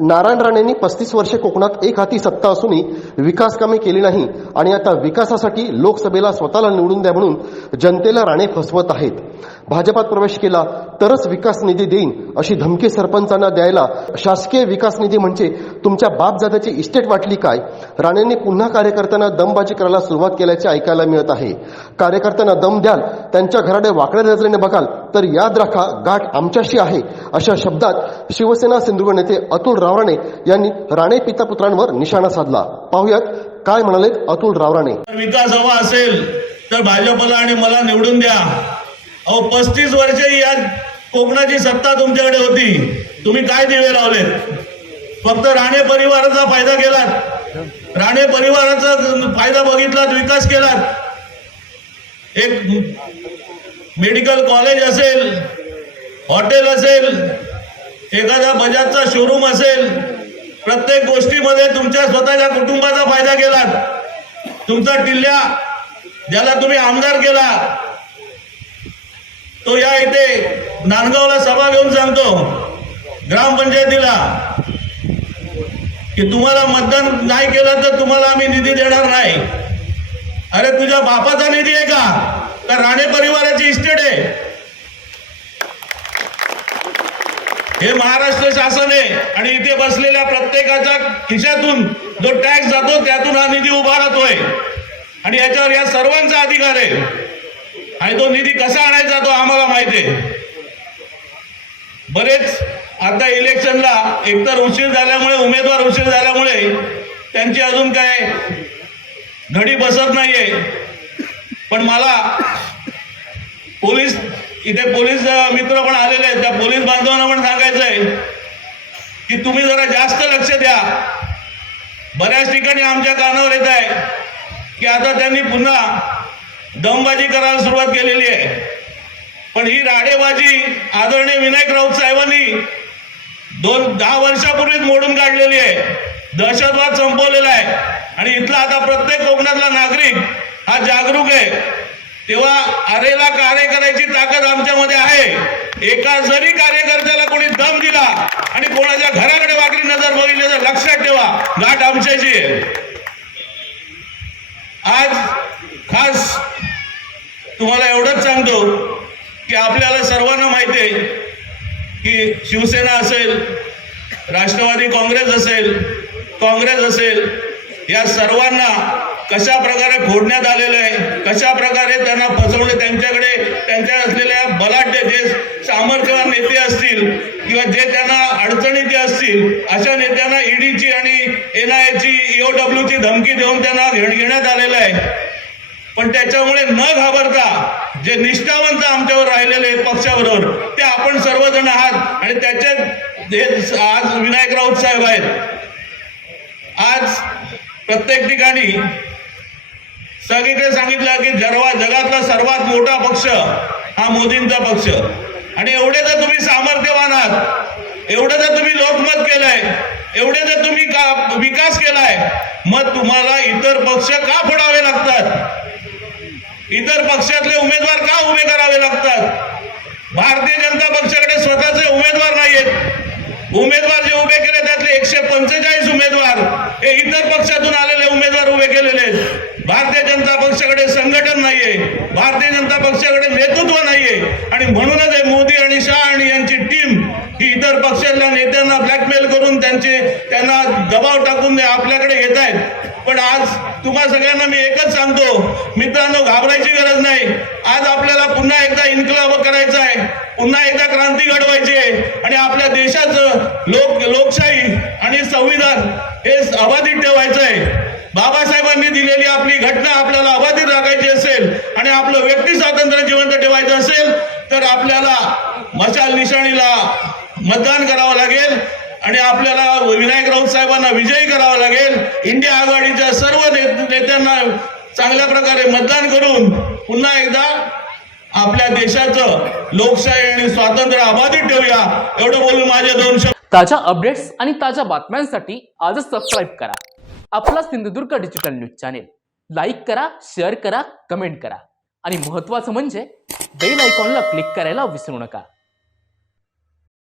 नारायण राणेंनी पस्तीस वर्षे कोकणात एक हाती सत्ता असूनही विकास कामे केली नाही आणि आता विकासासाठी लोकसभेला स्वतःला निवडून द्या म्हणून जनतेला राणे फसवत आहेत. भाजपात प्रवेश केला तरच विकास निधी देईन अशी धमकी सरपंचांना द्यायला. शासकीय विकास निधी म्हणजे तुमच्या बापजादाची इस्टेट वाटली काय? राणेंनी पुन्हा कार्यकर्त्यांना दमबाजी करायला सुरुवात केल्याचे ऐकायला मिळत आहे. कार्यकर्त्यांना दम द्याल त्यांच्या घराडे वाकड्या नजरेने बघाल तर याद राखा गाठ आमच्याशी आहे अशा शब्दात शिवसेना सिंधुदुर्ग नेते अतुल रावराणे यांनी राणे पिता पुत्रांवर निशाणा साधला. पाहुयात काय म्हणालेत अतुल रावराणे. विकास हवा असेल तर भाजपला आणि मला निवडून द्या. अहो पस्तीस वर्षे या कोकणाची सत्ता तुमच्याकडे होती. तुम्ही काय दिवे लावलेत? फक्त राणे परिवाराचा फायदा केलात. राणे परिवाराचा फायदा बघितलात विकास केलात. एक मेडिकल कॉलेज असेल हॉटेल असेल एखादा बजाजचा शोरूम असेल प्रत्येक गोष्टीमध्ये तुमच्या स्वतःच्या कुटुंबाचा फायदा केलात. तुमचा टिल्ल्या ज्याला तुम्ही आमदार केला तो या इथे नांदगावला सभा घेऊन सांगतो ग्रामपंचायतीला की तुम्हाला मतदान नाही केलं तर तुम्हाला आम्ही निधी देणार नाही. अरे तुझ्या बापाचा निधी आहे का? तर राणे परिवाराची इस्टेट आहे? हे महाराष्ट्र शासन आहे आणि इथे बसलेल्या प्रत्येकाच्या खिशातून जो टॅक्स जातो त्यातून हा निधी उभा राहतोय आणि याच्यावर या सर्वांचा अधिकार आहे. आणि तो निधी कसा आणायचा तो आम्हाला माहिती आहे. बरेच आता इलेक्शनला एकतर उशीर झाल्यामुळे उमेदवार उशीर झाल्यामुळे त्यांची अजून काय घडी बसत नाहीये. पण मला पोलीस इथे पोलीस मित्र पण आलेले आहेत. त्या पोलीस बांधवांना पण सांगायचं आहे की तुम्ही जरा जास्त लक्ष द्या. बऱ्याच ठिकाणी आमच्या कानावर येत आहे की आता त्यांनी पुन्हा दमबाजी करायला सुरुवात केलेली आहे. पण ही राडेबाजी आदरणीय विनायक राऊत साहेबांनी दोन दहा वर्षापूर्वीच मोडून काढलेली आहे. दहशतवाद संपवलेला आहे. आणि इथला आता प्रत्येक कोकणातला नागरिक हा जागरूक आहे. तेव्हा अरेला कार्य करायची ताकद आमच्यामध्ये आहे. एका जरी कार्यकर्त्याला कोणी दम दिला आणि कोणाच्या घराकडे वागली नजर बघितली तर लक्षात ठेवा गाठ आमच्याची आहे. आज खास तुम्हाला एवढंच सांगतो की आपल्याला सर्वांना माहिती आहे की शिवसेना असेल राष्ट्रवादी काँग्रेस असेल काँग्रेस असेल या सर्वांना कशा प्रकारे फोडण्यात आलेलं आहे कशा प्रकारे त्यांना फसवणे त्यांच्याकडे त्यांच्या असलेल्या बलाढ्य जे सामर्थ्यवान नेते असतील किंवा जे त्यांना अडचणीचे असतील अशा नेत्यांना ईडीची आणि एन आय ची ईओडब्ल्यूची धमकी देऊन त्यांना घेण्यात आलेलं आहे. पण त्याच्यामुळे न घाबरता जे निष्ठावंत आमच्यावर राहिलेले आहेत पक्षाबरोबर ते आपण सर्वजण आहात. आणि त्याच्यात हे आज विनायक राऊत साहेब आहेत. आज प्रत्येक ठिकाणी सगळीकडे सांगितलं की जरवा जगातला सर्वात मोठा पक्ष हा मोदींचा पक्ष. आणि एवढे जर तुम्ही सामर्थ्यवान आहात. एवढं जर तुम्ही लोकमत केलंय. एवढे जर तुम्ही का विकास केलाय. मग तुम्हाला इतर पक्ष का फोडावे लागतात? इतर पक्षातले उमेदवार का उभे करावे लागतात? भारतीय जनता पक्षाकडे स्वतःचे उमेदवार नाहीयेत. उमेदवार जे उभे केले त्यातले एकशे पंचेचाळीस उमेदवार हे इतर पक्षातून आलेले उमेदवार उभे केलेले आहेत. भारतीय जनता पक्षाकडे संघटन नाहीये. भारतीय जनता पक्षाकडे नेतृत्व नाहीये. आणि म्हणूनच हे मोदी आणि शाह आणि यांची टीम ही इतर पक्षातल्या नेत्यांना ब्लॅकमेल करून त्यांचे त्यांना दबाव टाकून आपल्याकडे घेत आहेत पण आज तुम्हा सगळ्यांना मी एकच सांगतो मित्रांनो घाबरायची गरज नाही. आज आपल्याला पुन्हा एकदा इन्कलाब करायचा आहे. पुन्हा एकदा क्रांती घडवायची आहे. आणि आपल्या देशाचं लोक लोकशाही आणि संविधान हे अबाधित ठेवायचं आहे. बाबासाहेबांनी दिलेली आपली घटना आपल्याला अबाधित राखायची असेल आणि आपलं व्यक्ती स्वातंत्र्य जिवंत ठेवायचं असेल तर आपल्याला मशाल निशाणीला मतदान करावं लागेल. आणि आपल्याला विनायकराव साहेबांना विजयी करावा लागेल. इंडिया आघाडीच्या सर्व नेत्यांना चांगल्या प्रकारे मतदान करून पुन्हा एकदा आपल्या देशाचं लोकशाही आणि स्वातंत्र्य अबाधित ठेवूया. एवढं बोलून माझ्या दोन शब्द ताज्या अपडेट्स आणि ताज्या बातम्यांसाठी आजच सबस्क्राईब करा. आपला Sindhudurg digital news channel like करा शेअर करा कमेंट करा. आणि महत्त्वाचं म्हणजे बेल आयकॉनला क्लिक करायला विसरू नका.